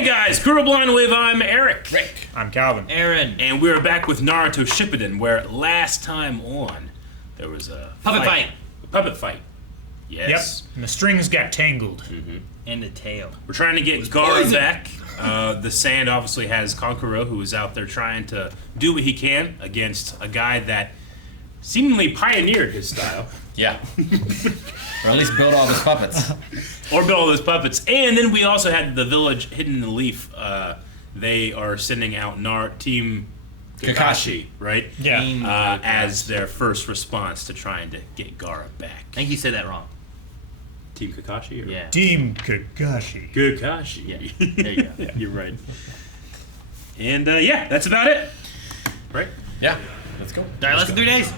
Hey guys, Kuro Blind Wave, I'm Eric. Rick. I'm Calvin. Aaron. And we're back with Naruto Shippuden, where last time on, there was a Puppet fight. A puppet fight. Yes. Yep. And the strings got tangled. And the tail. We're trying to get Gara back. The Sand obviously has Kankuro, who is out there trying to do what he can against a guy that seemingly pioneered his style. Yeah. Or at least build all his puppets. Or build all those puppets. And then we also had the village hidden in the leaf. They are sending out Team Kakashi, right? Yeah. As their first response to trying to get Gara back. I think you said that wrong. Team Kakashi? Or? Yeah. Team Kakashi. Kakashi. Yeah. There you go. Yeah, you're right. And yeah, that's about it. Right? Yeah. Let's go. Alright, less than 3 days.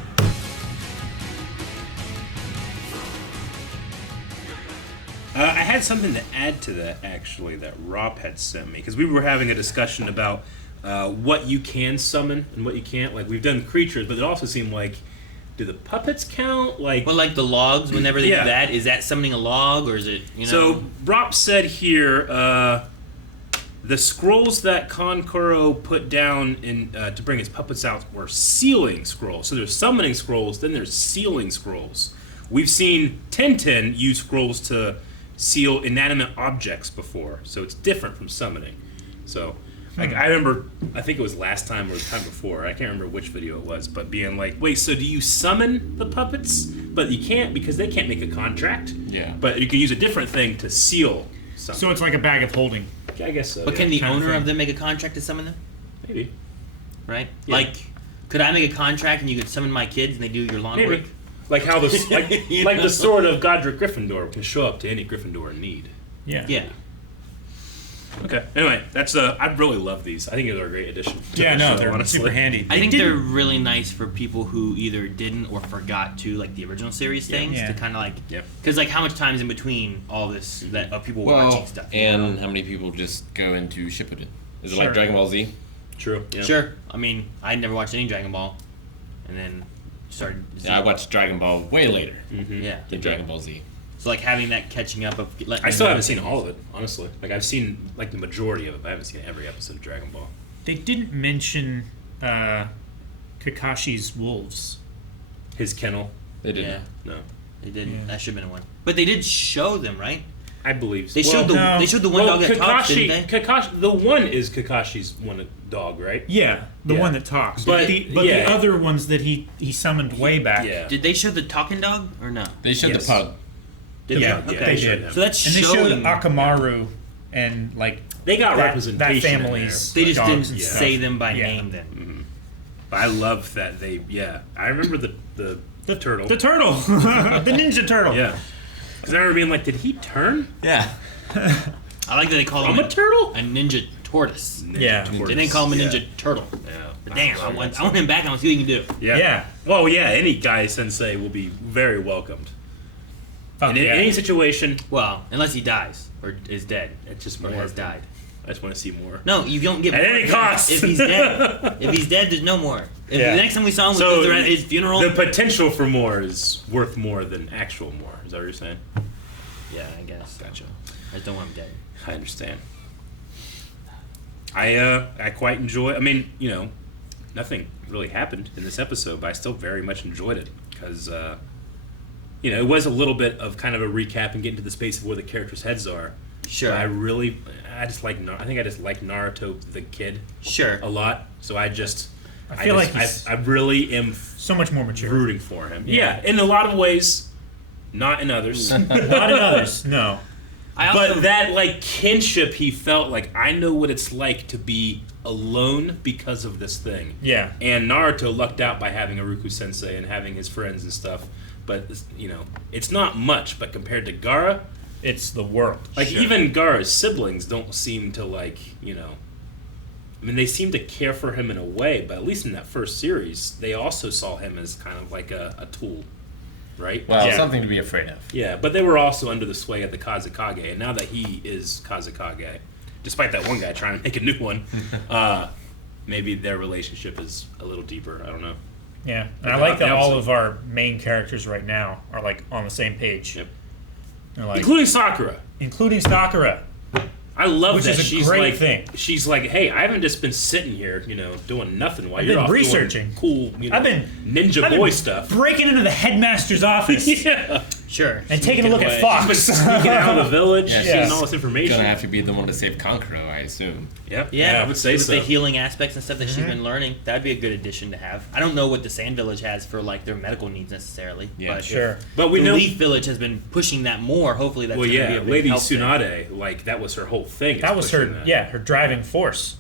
I had something to add to that, actually, that Rob had sent me. Because we were having a discussion about what you can summon and what you can't. Like, we've done creatures, but it also seemed like, do the puppets count? Like, Well, like the logs, whenever they Yeah. do that, is that summoning a log, or is it, you know? So, Rob said here, the scrolls that Kankuro put down in to bring his puppets out were sealing scrolls. So there's summoning scrolls, then there's sealing scrolls. We've seen Tenten use scrolls to seal inanimate objects before, so it's different from summoning. So, like, I remember, I think it was last time or the time before, I can't remember which video it was, but being like, wait, so do you summon the puppets? But you can't because they can't make a contract. Yeah. But you can use a different thing to seal something. So it's like a bag of holding. I guess so. But yeah. can the kind of owner thing. of them make a contract to summon them? Maybe. Right? Yeah. Like, could I make a contract and you could summon my kids and they do your lawn work? Maybe. Like how the You like know? the sword of Godric Gryffindor can show up to any Gryffindor in need. Yeah. Yeah. Okay. Anyway, that's I really love these. I think they're a great addition. to Yeah, the no, show, they're honestly. super handy. I They think didn't- they're really nice for people who either didn't or forgot to, like, the original series things, Yeah. to kind of, like... Yep. Because, like, how much time's in between all this that of people watching stuff? you and know? how many people just go into Shippuden? Is it Sure. like Dragon Ball Z? True. Yeah. Sure. I mean, I'd never watched any Dragon Ball, and then started... Yeah, I watched Dragon Ball way later Yeah. than Dragon Ball Z. So, like, having that catching up of... I still haven't seen all of it, honestly. Like I've seen like the majority of it, but I haven't seen every episode of Dragon Ball. They didn't mention Kakashi's wolves. His kennel. They didn't. Yeah, No. they didn't. Yeah. That should have been one. But they did show them, right? I believe so. They showed the no. they showed the one dog that talks, Kakashi, didn't they? Kakashi, the one is Kakashi's one dog, right? Yeah, the Yeah. one that talks. But- the yeah. other ones that he summoned way back. Yeah. Did they show the talking dog or no? They showed Yes. the pug. Did Yeah, they? yeah, Okay. they did. him. So that's And they showed showing. Akamaru and like They got that representation in family's. They just dogs didn't and stuff. say them by Yeah. name then. But I love that they. Yeah, I remember the turtle. The turtle, the ninja turtle. Yeah. Because I remember being like, did he turn Yeah. I like that they call from him a turtle? a ninja tortoise. Yeah. tortoise. They didn't call him a ninja Yeah. turtle. Yeah. But damn, I want him back. I want to see what he can do. Yeah. Yeah. Well, yeah, any guy sensei will be very welcomed. Fuck And in yeah. any situation, Well, unless he dies or is dead it's just or more. has died. I just want to see more. No, you don't get At more any of cost. If he's dead, there's no more. If Yeah. the next time we saw him was So at his funeral. The potential for more is worth more than actual more. Is that what you're saying? Yeah, I guess. Gotcha. I just don't want him dead. I understand. I quite enjoy. I mean, you know, nothing really happened in this episode, but I still very much enjoyed it because, you know, it was a little bit of kind of a recap and get into the space of where the characters' heads are. Sure. But I just like. I think I just like Naruto the kid Sure. a lot. So I feel like he's I really am so much more mature. rooting for him. Yeah, in a lot of ways, not in others. Not in others. No. I also, But that, like, kinship, he felt like, I know what it's like to be alone because of this thing. Yeah. And Naruto lucked out by having Iruku Sensei and having his friends and stuff. But, you know, it's not much, but compared to Gaara, It's the world. like, Sure. even Gaara's siblings don't seem to, like, you know... I mean, they seem to care for him in a way, but at least in that first series, they also saw him as kind of like a tool, right? Well, Yeah. something to be afraid of. Yeah, but they were also under the sway of the Kazekage, and now that he is Kazekage, despite that one guy trying to make a new one, maybe their relationship is a little deeper. I don't know. Yeah, and Like I like that the all opposite. of our main characters right now are like on the same page. Yep. They're like, Including Sakura. including Sakura. I love Which that is a she's great like, thing. she's like, hey, I haven't just been sitting here, doing nothing while I've you're been off researching. doing cool, I've been ninja I've boy been stuff. breaking into the headmaster's office Yeah, Sure. and taking a look at been Fox. sneaking out of the village, Yeah, getting she's all this information. Gonna have to be the one to save Kankuro, I assume. Yep. Yeah, I would say with so. the healing aspects and stuff that she's been learning, that'd be a good addition to have. I don't know what the Sand Village has for like their medical needs necessarily, Yeah, but Sure. But we the know. Leaf Village has been pushing that more. Hopefully, that's Well, gonna be yeah, a big Lady help there. Tsunade, like that was her whole thing. is That was her, pushing that. her driving force.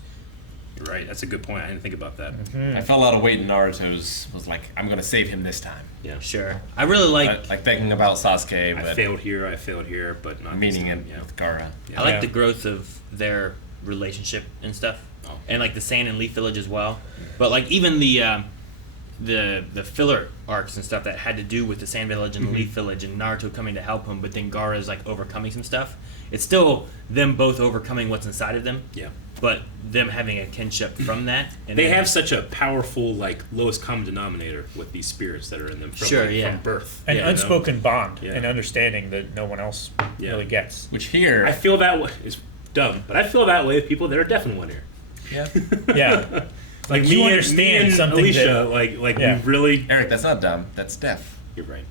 Right, that's a good point. I didn't think about that. I felt a lot of weight in Naruto's was like, I'm gonna save him this time. Yeah, Sure, I really like. Like thinking about Sasuke, I but failed here, but not meaning this it time. Yeah. with Gaara. I like Yeah. the growth of their relationship and stuff, Oh. and like the Sand and Leaf Village as well. But like even the filler arcs and stuff that had to do with the Sand Village and the Leaf Village and Naruto coming to help him, but then Gaara's like overcoming some stuff. It's still them both overcoming what's inside of them, Yeah. but them having a kinship from that. And They then- have such a powerful, like, lowest common denominator with these spirits that are in them from, Sure, like, yeah. from birth. An you know? unspoken bond, Yeah. an understanding that no one else Yeah. really gets. Which here, I feel that way. It's dumb, but I feel that way with people that are deaf in one ear. yeah, Yeah. Like you me understand and something Alicia, that- like Yeah. we really. Eric, that's not dumb. That's deaf. You're right.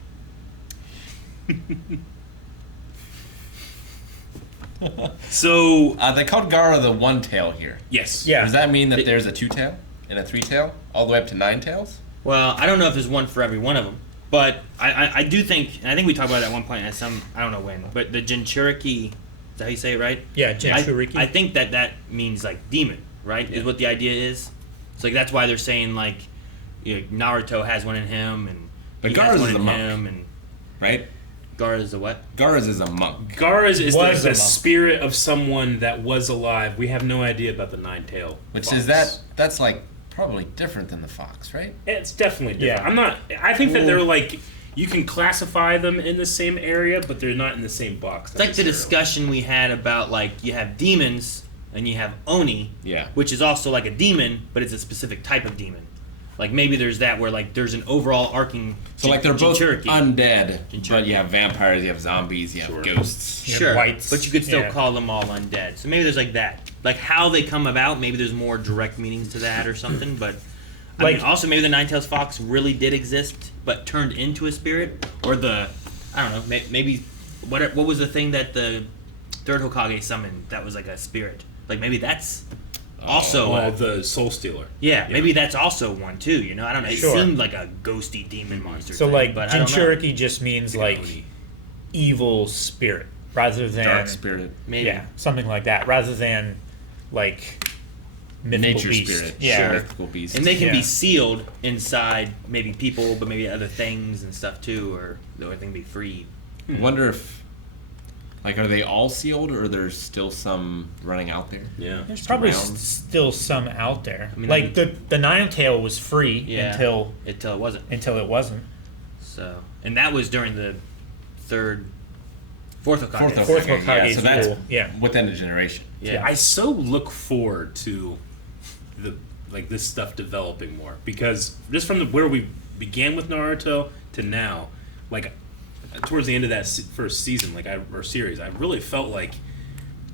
So They called Gaara the one tail here. yes, Yeah. Does that mean that there's a two tail and a three tail, all the way up to 9 tails? Well, I don't know if there's one for every one of them, but I do think, and I think we talked about it at one point at some, I don't know when, but the Jinchuriki, is that how you say it, right? Yeah, Jinchuriki. I think that means like demon, right? Is what the idea is. So like that's why they're saying like Naruto has one in him, and But he has Gaara's one is in a monk. him, and Right? Gaara's the what? Gaara's is a monk. Gaara's is Was like a the monk. spirit of someone that was alive. We have no idea about the nine-tail. Which fox. is that's like probably different than the fox, right? It's definitely different. Yeah. I'm not. I think that they're like you can classify them in the same area, but they're not in the same box. It's like the necessarily. discussion we had about like you have demons and you have Oni, Yeah. which is also like a demon, but it's a specific type of demon. Like maybe there's that where like there's an overall arcing. So like they're both Jinchuriki. undead, but Jinchuriki. you have vampires, you have zombies, you have Sure. ghosts. You have Sure, whites. but you could still Yeah. call them all undead. So maybe there's like that. Like how they come about, maybe there's more direct meanings to that or something. But I mean, Like- also maybe the Nine-Tails Fox really did exist, but turned into a spirit, or the I don't know. Maybe what was the thing that the third Hokage summoned that was like a spirit? Like maybe that's also Oh, the Soul Stealer. yeah. Maybe that's also one too. You know, I don't know. It Sure. seemed like a ghosty demon monster. So thing, like but I don't know. Jinchuriki just means like Oni. evil spirit rather than Dark spirit. Maybe. yeah, something like that rather than like mythical Nature beast. spirit. Yeah. Sure. Mythical beast. And they can Yeah. be sealed inside maybe people, but maybe other things and stuff too, or they can be free. I wonder if, like, are they all sealed, or there's still some running out there? Yeah. There's probably around. still some out there. I mean, like the Nine-Tail was free Yeah. until Until it wasn't. it wasn't. So, and that was during the fourth Hokage. Fourth Hokage, Hokage's so that's rule, yeah. within a generation. Yeah. I so look forward to this stuff developing more because just from where we began with Naruto to now, like towards the end of that first season, or series, I really felt like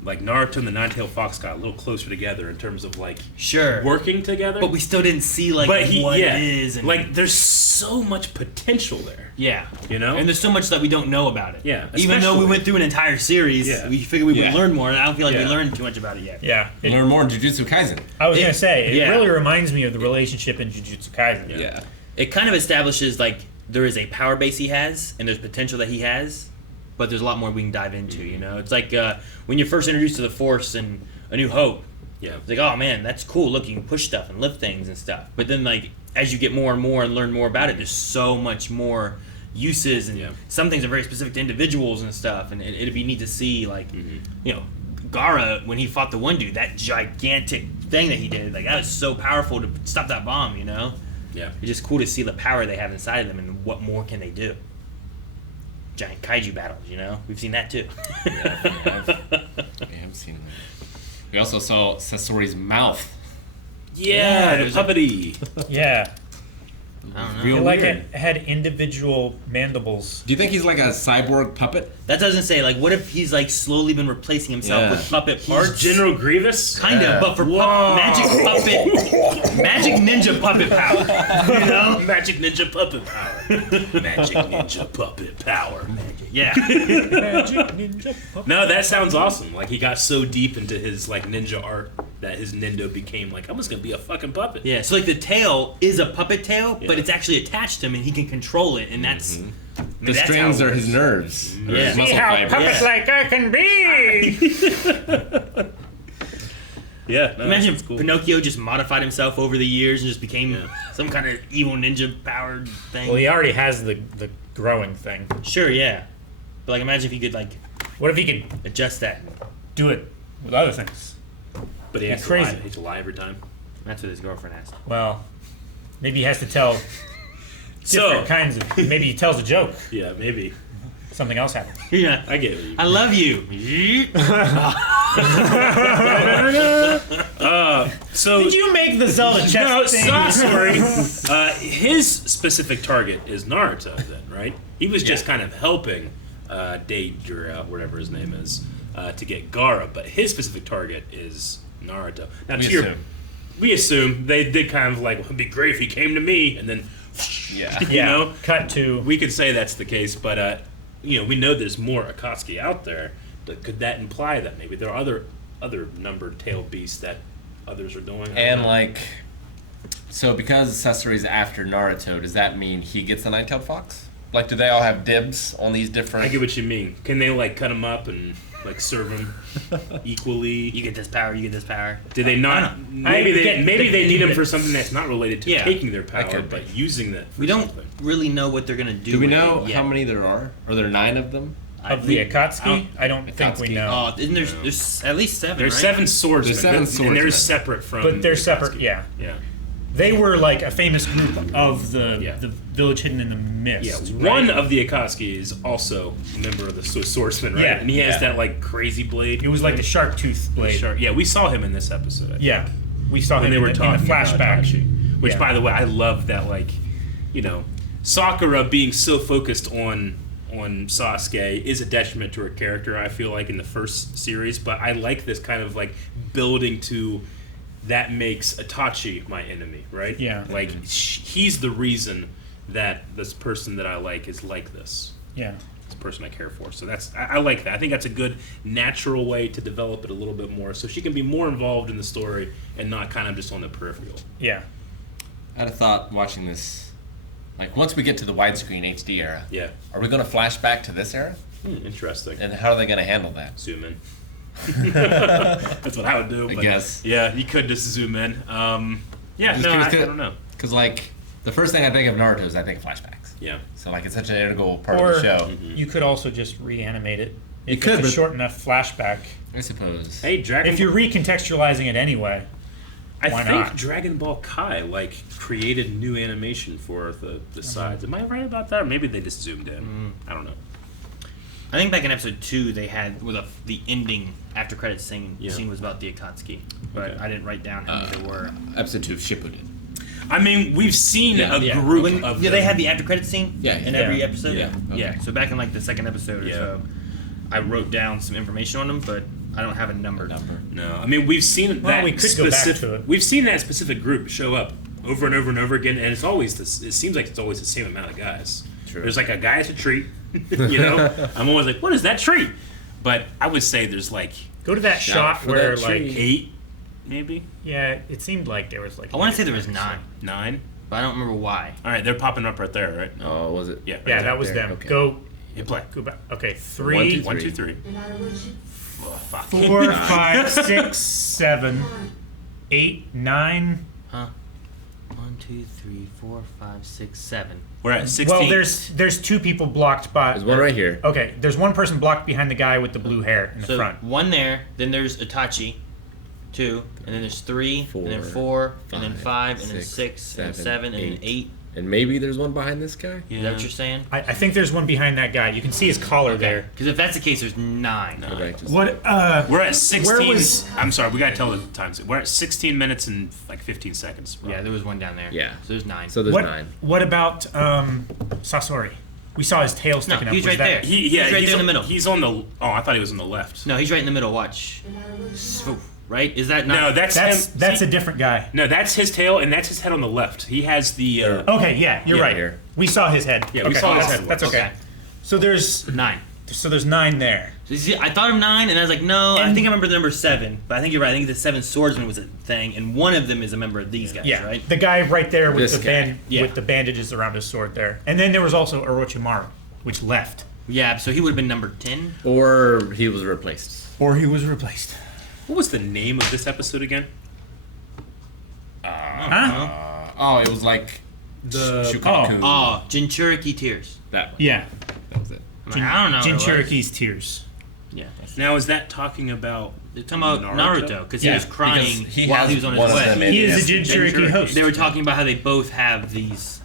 Naruto and the Nine-Tailed Fox got a little closer together in terms of like Sure. working together. But we still didn't see like what it is. And, like there's so much potential there. yeah. You know? And there's so much that we don't know about it. Yeah, Even though we especially- went through an entire series, Yeah. we figured we would Yeah. learn more. And I don't feel like we Yeah. learned too much about it yet. Yeah. Learn more in Jujutsu Kaisen. I was gonna say it yeah. really reminds me of the relationship in Jujutsu Kaisen. Yeah. It kind of establishes like there is a power base he has and there's potential that he has, but there's a lot more we can dive into. You know, it's like when you're first introduced to the Force and A New Hope. Yeah. It's like, oh man, that's cool. Look, you can push stuff and lift things and stuff. But then like as you get more and more and learn more about it, there's so much more uses and Yeah. some things are very specific to individuals and stuff. And it'd be neat to see like, you know, Gaara when he fought the one dude, that gigantic thing that he did, like that was so powerful to stop that bomb. You know. Yeah. It's just cool to see the power they have inside of them and what more can they do. Giant kaiju battles, you know? We've seen that too. We have seen them. We also saw Sasori's mouth. Yeah, the there's a- puppety. Yeah. I don't know. Real It like weird. it had individual mandibles. Do you think he's like a cyborg puppet? That doesn't say, like, what if he's, like, slowly been replacing himself Yeah. with puppet parts? General Grievous? Kind Yeah. of, but for Whoa. magic ninja puppet power. You know? Magic Ninja Puppet Power. Magic Ninja Puppet Power. Yeah. Magic Ninja Puppet. No, that sounds awesome. Like, he got so deep into his, like, ninja art that his Nindo became, like, I'm just gonna be a fucking puppet. Yeah, so, like, the tail is a puppet tail, Yeah. but it's actually attached to him, and he can control it, and that's... I mean, The that's strings how it are his works. nerves. or Yeah. his See muscle how fibers. puppet like I can be. Yeah. No, Imagine that's if cool. Pinocchio just modified himself over the years and just became Yeah. some kind of evil ninja-powered thing. Well, he already has the growing thing. Sure, yeah. But, like, imagine if he could, like, What if he could adjust that. do it with other things? But he has to crazy. lie. He has to lie every time. That's what his girlfriend asked. Well, maybe he has to tell different So, kinds of. Maybe he tells a joke. yeah, maybe. Something else happens. Yeah. I get it. I love you. So, Did you make the Zelda chest no, thing? sorry. His specific target is Naruto, then, right? He was just kind of helping Deidara, whatever his name is, to get Gaara, but his specific target is Naruto. Now, we assume they did kind of like, it'd be great if he came to me, and then, Yeah. you know, Cut to. we could say that's the case, but you know, we know there's more Akatsuki out there. But could that imply that maybe there are other numbered tailed beasts that others are doing? I don't And know. like, so because Sasori's after Naruto, does that mean he gets the nine-tailed fox? Like, do they all have dibs on these different? I get what you mean. Can they like cut them up and like serve them equally? You get this power, you get this power. Did they I not? don't Maybe they the need them for something that's not related to Yeah. taking their power, could but using that. For We don't something. really know what they're going to do. Do we with know it yet. how many there are? Are there 9 of them? Of the Akatsuki? I don't think we Akatsuki. know. Oh, isn't there's at least 7, There's right? 7 swordsmen, There's 7 and they're swordsmen. separate from. But they're the separate, Akatsuki. yeah. Yeah. They were like a famous group of the Yeah. the village hidden in the Yeah, mist. one right? of the Akatsuki is also a member of the swordsman, right? Yeah, And he has yeah. that like crazy blade. It was like the shark tooth blade. Shark. Yeah, we saw him in this episode. I think. Yeah, we saw when him they were in talking the flashback. about Itachi. Which, Yeah. by the way, I love that. Like, you know, Sakura being so focused on Sasuke is a detriment to her character. I feel like in the first series, but I like this kind of like building to that makes Itachi my enemy, right? Yeah. Like he's the reason that this person that I like is like this. Yeah. This person I care for. So I like that. I think that's a good natural way to develop it a little bit more, so she can be more involved in the story and not kind of just on the peripheral. Yeah. I had a thought watching this. Like, once we get to the widescreen HD era, Yeah. are we going to flash back to this era? Interesting. And how are they going to handle that? Zoom in. That's what I would do. I but guess. Yeah, you could just zoom in. Yeah, Just no, I 'cause- don't know. Because, like, the first thing I think of Naruto is I think of flashbacks. Yeah. So, like, it's such an integral part Or of the show. you could also just reanimate it. If could, it's a but- short enough flashback. I suppose. Hey, Dragon. If you're recontextualizing it anyway. I why think not? Dragon Ball Kai like created new animation for the sides. Am I right about that? Or maybe they just zoomed in. I don't know. I think back in episode 2 they had the ending after credits scene Yeah. was about the Akatsuki, but Okay. I didn't write down how many there were. Episode 2 of Shippuden. I mean, we've seen Yeah. a group of they them. had the after credits scene Yeah, in yeah. every episode. Yeah, okay. Yeah. So back in like the second episode or Yeah. so, I wrote down some information on them, but I don't have a number. No, I mean we've seen that. we could go back specific, to it. We've seen that specific group show up over and over and over again, and it's always this. It seems like it's always the same amount of guys. True. There's like a guy at a treat. You know, I'm always like, what is that treat? But I would say there's like Go to that Shout shot for where that like tree. 8, maybe yeah, it seemed like there was like I want to say there was 9, 9. but I don't remember why. All right, they're popping up right there, right? Oh, was it? Yeah. right Yeah, there. that was there, them. okay. Go You play. go back. Okay, 1, 2, 3, 1, 2, 3. Fuck. 4, 5, 6, 7, 8, 9. Huh? 1, 2, 3, 4, 5, 6, 7. We're at 16. Well, there's 2 people blocked by. There's one right here. Okay, there's one person blocked behind the guy with the blue hair in the So front. 1 there, then there's Itachi, 2, and then there's 3, and then 4, and then 5, and then 6, and then 7, and then 8, And maybe there's one behind this guy? Is that what you're saying? I think there's one behind that guy. You can see his collar there. Because if that's the case, there's 9. Okay, just- What? We're at 16. Where was? I'm sorry, we gotta tell the times. We're at 16 minutes and like 15 seconds. Yeah, there was one down there. Yeah. So there's 9. So there's What? 9. What about Sasori? We saw his tail No, sticking up. he's Was right that- there. He, He's right there in the on- middle. He's on the. Oh, I thought he was on the left. No, he's right in the middle. Watch. Right? Is that not? No, that's That's him. a different guy. No, that's his tail, and that's his head on the left. He has the. Okay, yeah, you're Yeah, right. here. We saw his head. Yeah, we Okay, saw his that's- head That's once. okay. Okay. So there's 9. 9 there. So you see, I thought of 9, and I was like, no, I And- think I remember the number 7. But I think you're right. I think the 7 swordsman was a thing, and one of them is a member of these guys, Yeah, right? the guy right there with This the guy. Yeah. with the bandages around his sword there. And then there was also Orochimaru, which left, Yeah, so he would have been number 10. Or he was replaced. or he was replaced. What was the name of this episode again? Huh? Oh, it was like The Shukaku. Oh, Jinchuriki Tears. That one. Yeah, That was it. I'm like, I don't know. what it was. Jinchuriki's tears. Yeah. Now is that talking about? They're talking about Naruto because he Yeah, was crying because he while has he was on one his of them way. in He is a Yes, Jinchuriki host. They were talking about how they both have these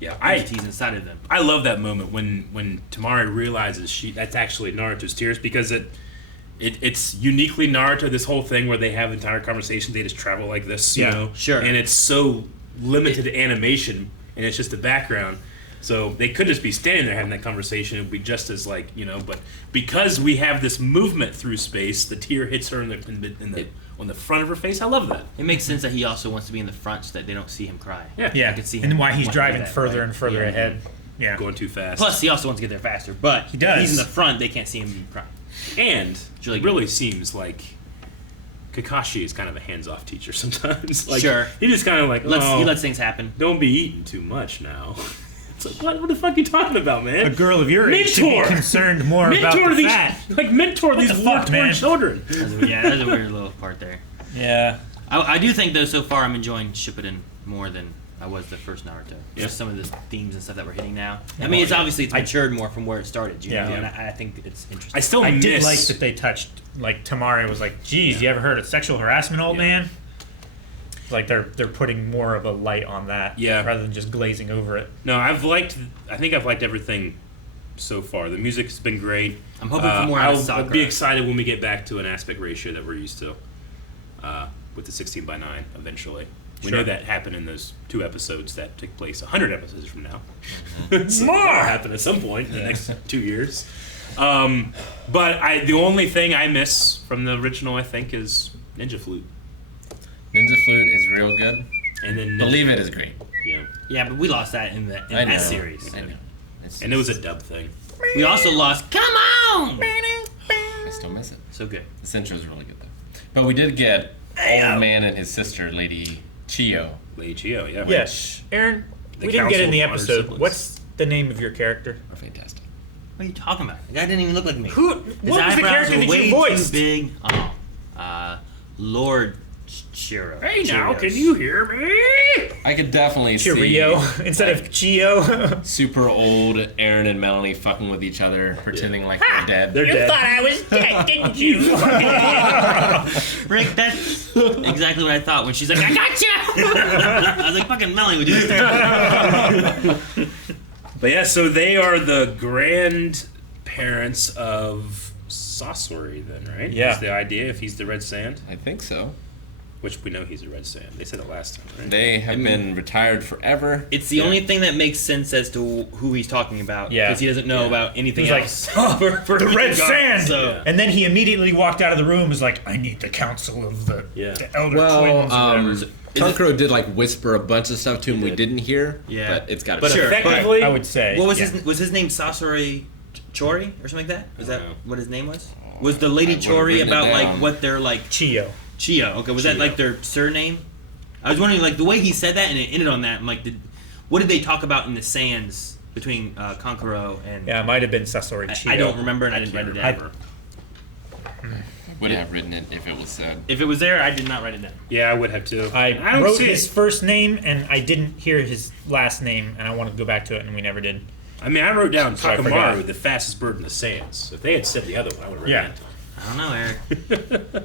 Yeah, entities inside of them. I love that moment when Tamari realizes that's actually Naruto's tears because it's uniquely Naruto. This whole thing where they have entire conversations, they just travel like this, you Yeah, know, sure. and it's so limited animation, and it's just the background. So they could just be standing there having that conversation. It would be just as like, you know, but because we have this movement through space, the tear hits her in the on the front of her face. I love that. It makes sense that he also wants to be in the front so that they don't see him cry. Yeah. Yeah, I could see and him why he's wanting to do driving that, further right? and further Yeah. ahead. Yeah. Going too fast. Plus, he also wants to get there faster, but He does. if he's in the front, they can't see him cry. And really it really seems like Kakashi is kind of a hands-off teacher sometimes. Like, Sure. He just kind of like, He oh, lets things happen. don't be eating too much now. It's like, what the fuck are you talking about, man? A girl of your age should be Mentor! concerned more about mentor the these, fat. like mentor these the fuck, war-torn man? children. That's a weird little part there. Yeah. I do think, though, so far I'm enjoying Shippuden more than I was the first Naruto. Yeah. Just some of the themes and stuff that we're hitting now. I mean, it's matured more from where it started, you know, Yeah. and I think it's interesting. I still I miss. did like that they touched, like, Tamari was like, geez, you ever heard of sexual harassment, old Yeah. man? Like, they're putting more of a light on that, Yeah. rather than just glazing over it. No, I think I've liked everything so far. The music's been great. I'm hoping for more out of I'll Sakura. be excited when we get back to an aspect ratio that we're used to with the 16:9 eventually. We Sure. know that happened in those 2 episodes that take place 100 episodes from now. Mm-hmm. So More! that'll happen at some point in the next 2 years. But the only thing I miss from the original, I think, is Ninja Flute. Ninja Flute is real good. And then Believe It is great. Yeah. Yeah, but we lost that in I that know. series. I know. It's And it was a just- dub thing. We also lost Come On! I still miss it. So good. This intro is really good though. But we did get old man and his sister, Lady Chio. Lady Chio, yeah. Yes. Aaron, The we didn't get in the Council of Honor episode. Siblings. What's the name of your character? Are fantastic. What are you talking about? The guy didn't even look like me. Who? His What was the eyebrows character were that way you voiced? too big. Lord Shiro. Hey now, Cheerios. can you hear me? I could definitely Cheerio see instead of Chio. super old Aaron and Melanie fucking with each other, pretending like they're dead. They're dead. I was dead, didn't you? Rick, that's exactly what I thought when she's like, I got you! I was like, fucking Melanie would do that. But yeah, so they are the grandparents of Sasori then, right? Yeah. That's the idea, if he's the Red Sand. I think so. Which we know he's the Red Sand. They said it last time, right? They have been retired forever. It's the Yeah. only thing that makes sense as to who he's talking about. Yeah. Because he doesn't know Yeah. about anything He's like, else. the Red Sand! So, And then he immediately walked out of the room and was like, I need the counsel of the elder Well, twins. or whatever. Kankuro did like whisper a bunch of stuff to him we didn't hear. Yeah. But it's got to But be. Sure. effectively, I would say. what was yeah. was his name Sasori Chori or something like that? Is that know. what his name was? Was the Lady I would've Chori written it about like down. what they're like Chio. Chio? Okay, was that Chio. like their surname? I was wondering, like the way he said that and it ended on that. I'm like, what did they talk about in the sands between Kankuro and? Yeah, it might have been Sasori Chio. I don't remember, and I didn't write it down. remember. Would have written it if it was said. If it was there, I did not write it down. Yeah, I would have too. I don't wrote see his it. first name and I didn't hear his last name, and I wanted to go back to it, and we never did. I mean, I wrote down So I forgot. Takamaru, the fastest bird in the sands. If they had said the other one, I would have Yeah. written I don't know, Eric. that.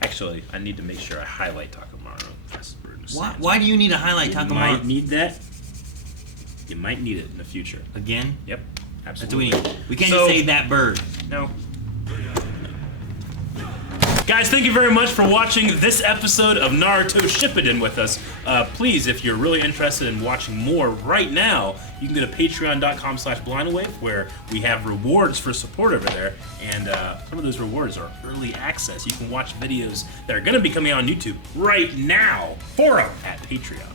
Actually, I need to make sure I highlight Takamaru, the fastest bird in the Why? sands. Why do you need to highlight Might Takamaru? need that. You might need it in the future. Again? Yep, That's absolutely. what we need. We can't So- just say that bird. No. Guys, thank you very much for watching this episode of Naruto Shippuden with us. Please, if you're really interested in watching more right now, you can go to patreon.com/blindawave, where we have rewards for support over there. And some of those rewards are early access. You can watch videos that are going to be coming on YouTube right now for them at Patreon.